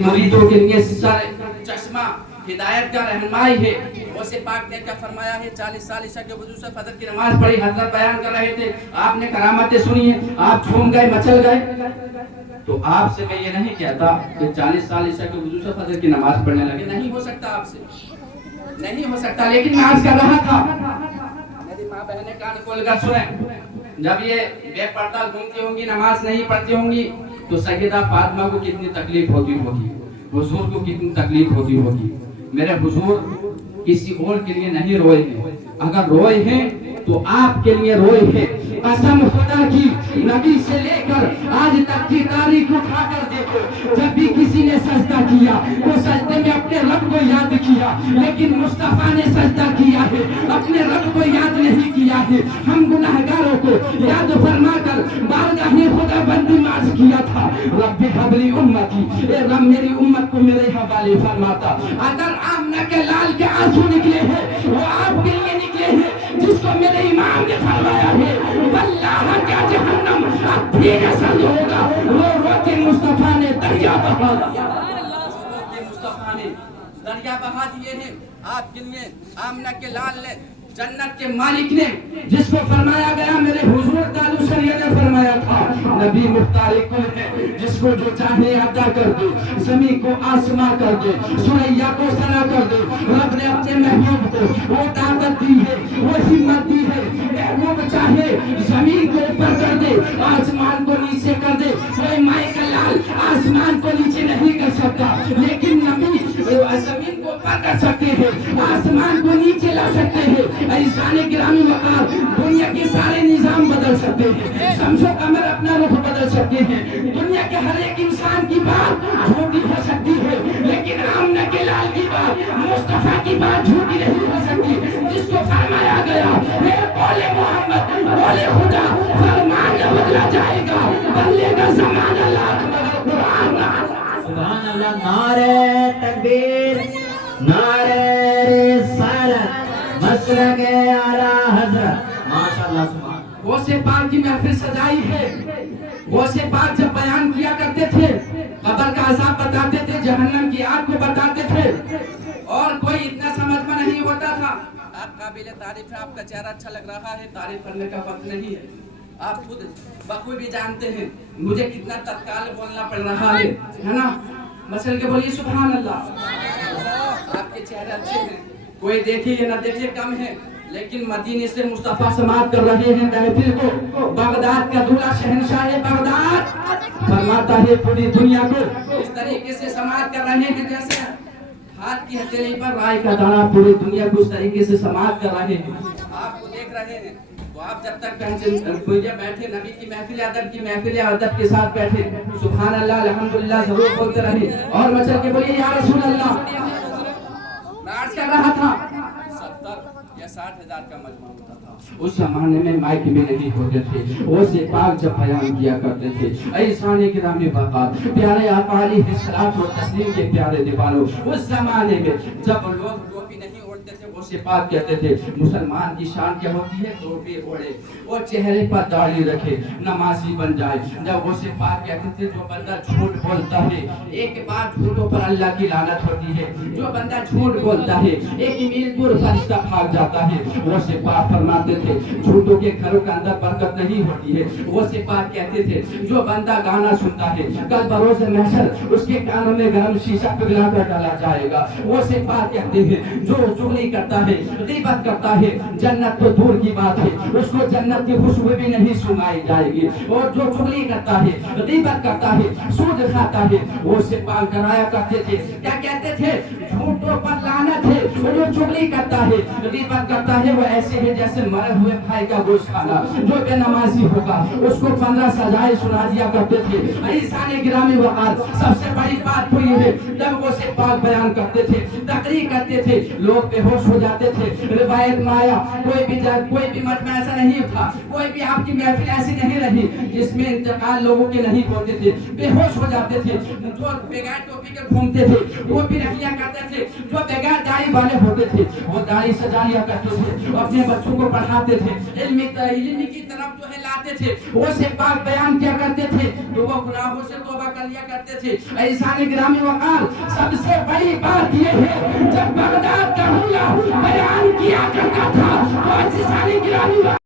मुरीदों के लिए सर चश्मा हिदायत का रहनुमाई है। उससे पाक ने क्या फरमाया है, 40 साल ईसा के वजू से फजर की नमाज पढ़ी, हजरत बयान कर रहे थे, आपने करामातें सुनी है, आप झूम गए, मचल गए। तो आपसे मैं ये नहीं कहता कि 40 साल ईसा के वजू से फजर की नमाज पढ़ने लगे, नहीं हो सकता, आपसे नहीं हो सकता। लेकिन मैं आज कर रहा था, मेरी माँ बहनें कान खोल कर सुने, जब ये बेपर्दा घूमती होंगी, नमाज नहीं पढ़ती होंगी, तो सैयदा फातिमा को कितनी तकलीफ होती होगी, हुजूर को कितनी तकलीफ होती होगी। मेरे हुजूर किसी और के लिए नहीं रोए हैं, अगर रोए हैं तो आपके लिए रोए हैं। कसम खुदा की, नबी से लेकर आज तक की तारीख उठाकर देखो, जब भी किसी ने सजदा किया वो सजदे में अपने रब को याद किया, लेकिन मुस्तफा ने सजदा किया है, अपने रब को याद नहीं किया है। हम गुनाहगारों को याद फरमाकर बारगाहे खुदा बंदी मार्ज किया था, रब्बी हबली उम्मती, ए रब मेरी उम्मत को मेरे हवाले फरमाता। अगर आमना के लाल के आंसू निकले हैं वो आपके लिए निकले हैं, जिसको मेरे इमाम ने फरमाया है, वल्लाह क्या जहन्नम अब भी नजर होगा, रो रो के मुस्तफा ने दरिया बहा दिया, मुस्तफा ने दरिया बहा दिए हैं आपके लिए। आमना के लाल ने, जन्नत के मालिक ने, जिसको फरमाया गया मेरे हुजूर तालू शरीय ने फरमाया था, नबी मुख्तार कुल है, जिसको जो चाहे अदा कर दे, ज़मीन को आसमां कर दे, सुरैया को सना कर दे। रब ने अपने महबूब को वो ताकत दी है, वो हिम्मत दी है, महबूब चाहे ज़मीन को ऊपर कर दे, आसमान को नीचे कर दे। कोई माए का लाल आसमान को नीचे नहीं कर सकता, लेकिन नबी ज़मीन को ऊपर कर सकते हैं, आसमान को नीचे ला सकते हैं। इंसानी गिरामी वकार दुनिया के सारे निजाम बदल सकते हैं, शम्सो कमर अपना रुख बदल सकते हैं। दुनिया के हर एक इंसान की बात झूठी हो सकती है, लेकिन आमना के लाल की बात, मुस्तफा की बात झूठी नहीं हो सकती। जिसको फरमाया गया बोले मोहम्मद, बोले खुदा, फरमान न बदला जाएगा, बदलेगा ज़माना लाख मगर कुरान ना। सुभान अल्लाह, नारे तकबीर, नारे रिसालत, मसलक आला हज़रत, माशाअल्लाह सुभान। वो से पाक की महफिल सजाई है, वो से पाक जब बयान किया करते थे, कब्र का अज़ाब बताते थे, जहन्नम की आग को बताते थे, और कोई इतना समझ में नहीं होता था। आप काबिल तारीफ है, आपका चेहरा अच्छा लग रहा है, तारीफ करने का वक्त नहीं है, आप खुद बखूबी जानते हैं मुझे कितना तत्काल बोलना पड़ रहा है ना। मसल के बोलिए सुभान अल्लाह। आपके चेहरे अच्छे हैं, कोई देखे या ना देखे कम है, लेकिन मदीने से मुस्तफा समात कर रहे हैं महफिल को। बगदाद का दूल्हा शहंशाह बगदाद फरमाता है पूरी दुनिया को इस तरीके से समात कर रहे हैं, जैसे हाथ की हथेली पर राई का दाना पूरी दुनिया को इस तरीके से समात कर रहे हैं। आपको देख रहे हैं, तो आप जब तक बैठे नबी की महफिल अदब की महफिल अदब के साथ बैठे, सुभान अल्लाह अल्हम्दुलिल्लाह जरूर बोलते रहे, और मचल के बोलिए या रसूल अल्लाह। मैं अर्ज कर रहा था 70 या 60 हजार का मजमा होता था उस जमाने में, माइक भी नहीं होते थे, वो से पाक जब बयान किया करते थे। ऐसाने गिरामी वक़ार प्यारे आका अलैहिस्सलात व तस्लीम के प्यारे दीवारों, उस जमाने में जब लोग टोपी नहीं ओढ़ते थे, वो से पाक कहते थे मुसलमान की शान क्या होती है, टोपी ओढ़े और चेहरे पर दाढ़ी रखे, नमाजी बन जाए। जब वो से पाक कहते थे जो बंदा झूठ बोलता है, एक बार झूठों पर अल्लाह की लानत होती है, जो बंदा झूठ बोलता है एक मील दूर फरिश्ता भाग जाता है। वो से पाक फरमाते थे झूठों के घरों के अंदर बरकत नहीं होती है। वो से पाक कहते थे जो बंदा गाना सुनता है कल बरोज़ महशर उसके कानों में गरम शीशा पिघला कर डाला जाएगा। वो से पाक कहते हैं जो चुगली करता है, गीबत करता है, जन्नत तो दूर की बात है, उसको जन्नत की खुशबू भी नहीं सुनाई जाएगी। और जो चुगली करता है, गीबत करता है, सूद खाता है, वो से पाक डराया करते थे, क्या कहते थे, झूठों पर लानत है, वो जो चुगली करता है, गीबत करता है, वो ऐसे है जैसे मरे हुए भाई का गोश्त खाना। जो बेनमाजी होगा उसको 15 सजाएं सुना दिया करते थे। इंसानी गिरामी वक़ार सबसे बड़ी बात तो ये है, जब वो से पाक बयान करते थे, तकरीर करते थे, लोग बेहोश हो जाते थे। रिवायत में आया कोई भी मजमा ऐसा नहीं था, कोई भी आपकी महफिल ऐसी नहीं रही जिसमें इंतकाल लोगों के नहीं होते थे, बेहोश हो जाते थे। जो बगैर टोपी के घूमते थे वो भी रखिया करते थे, जो बगैर दाढ़ी दाढ़ी वाले होते थे, वो दाढ़ी सजा लिया करते थे, अपने बच्चों को पढ़ाते थे, इल्म की तरफ जो है लाते थे, वो से पाक बयान किया करते थे, तो वो गुनाहों से तौबा कर लिया करते थे। ऐसा गिरामी वकाल, सबसे बड़ी बात ये है जब बगदाद का हुल्ला बयान किया करता